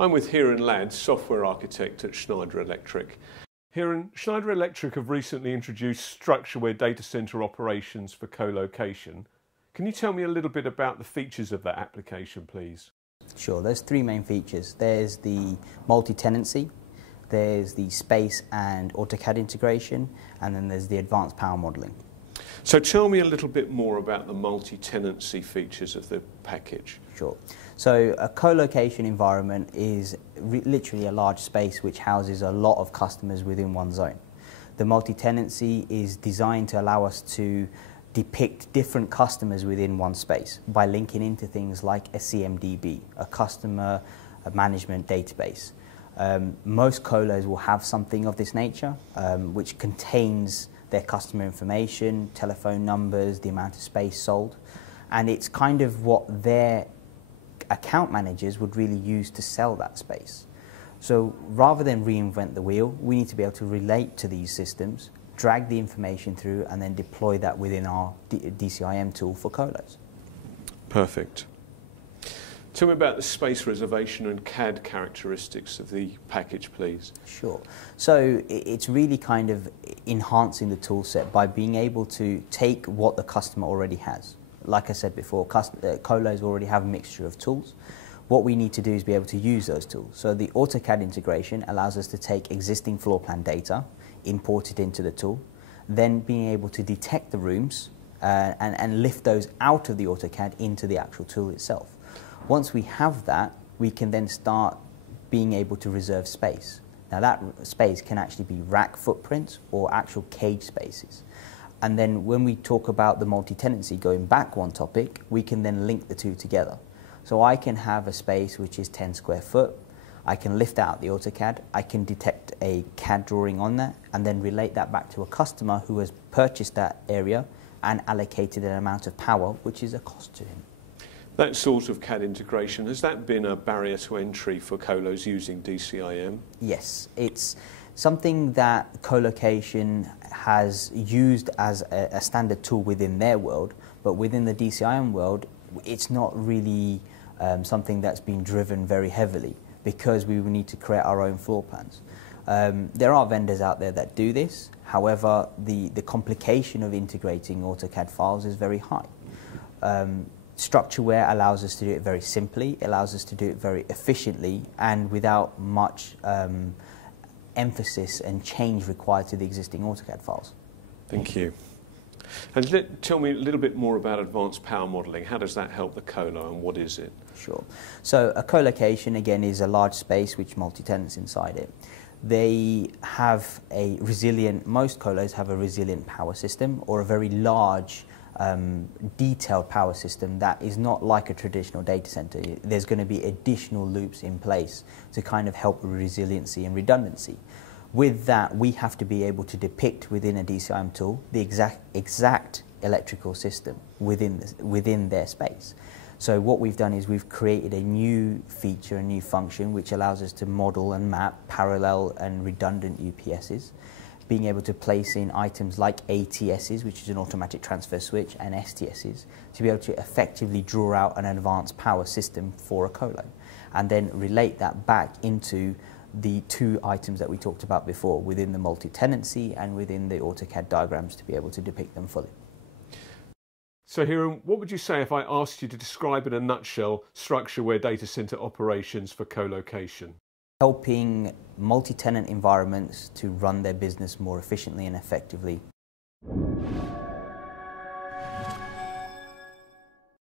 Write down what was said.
I'm with Hiren Lad, software architect at Schneider Electric. Hiren, Schneider Electric have recently introduced StruxureWare Data Center Operations for co-location. Can you tell me a little bit about the features of that application, please? Sure, there's three main features. There's the multi-tenancy, there's the space and AutoCAD integration, and then there's the advanced power modeling. So tell me a little bit more about the multi-tenancy features of the package. Sure. So a co-location environment is literally a large space which houses a lot of customers within one zone. The multi-tenancy is designed to allow us to depict different customers within one space by linking into things like a CMDB, a customer management database. Most colos will have something of this nature, which contains their customer information, telephone numbers, the amount of space sold, and it's kind of what their account managers would really use to sell that space. So rather than reinvent the wheel, we need to be able to relate to these systems, drag the information through, and then deploy that within our DCIM tool for colos. Perfect. Tell me about the space reservation and CAD characteristics of the package, please. Sure. So it's really kind of enhancing the tool set by being able to take what the customer already has. Like I said before, colos already have a mixture of tools. What we need to do is be able to use those tools. So the AutoCAD integration allows us to take existing floor plan data, import it into the tool, then being able to detect the rooms and lift those out of the AutoCAD into the actual tool itself. Once we have that, we can then start being able to reserve space. Now that space can actually be rack footprints or actual cage spaces. And then when we talk about the multi-tenancy, going back one topic, we can then link the two together. So I can have a space which is 10 square foot, I can lift out the AutoCAD, I can detect a CAD drawing on that, and then relate that back to a customer who has purchased that area and allocated an amount of power, which is a cost to him. That sort of CAD integration, has that been a barrier to entry for colos using DCIM? Yes, it's something that co-location has used as a standard tool within their world, but within the DCIM world, it's not really something that's been driven very heavily because we will need to create our own floor plans. There are vendors out there that do this, however, the complication of integrating AutoCAD files is very high. StruxureWare allows us to do it very simply, it allows us to do it very efficiently and without much emphasis and change required to the existing AutoCAD files. Thank you. And tell me a little bit more about advanced power modeling. How does that help the colo and what is it? Sure. So a co-location again is a large space which multi-tenants inside it. They have a resilient, most colos have a resilient power system or a very large detailed power system that is not like a traditional data center. There's going to be additional loops in place to kind of help with resiliency and redundancy. With that, we have to be able to depict within a DCIM tool the exact electrical system within their space. So what we've done is we've created a new feature, a new function, which allows us to model and map parallel and redundant UPSs, being able to place in items like ATSs, which is an automatic transfer switch, and STSs, to be able to effectively draw out an advanced power system for a colo, and then relate that back into the two items that we talked about before, within the multi-tenancy and within the AutoCAD diagrams to be able to depict them fully. So Hiren, what would you say if I asked you to describe in a nutshell StruxureWare Data Center Operations for co-location? Helping multi-tenant environments to run their business more efficiently and effectively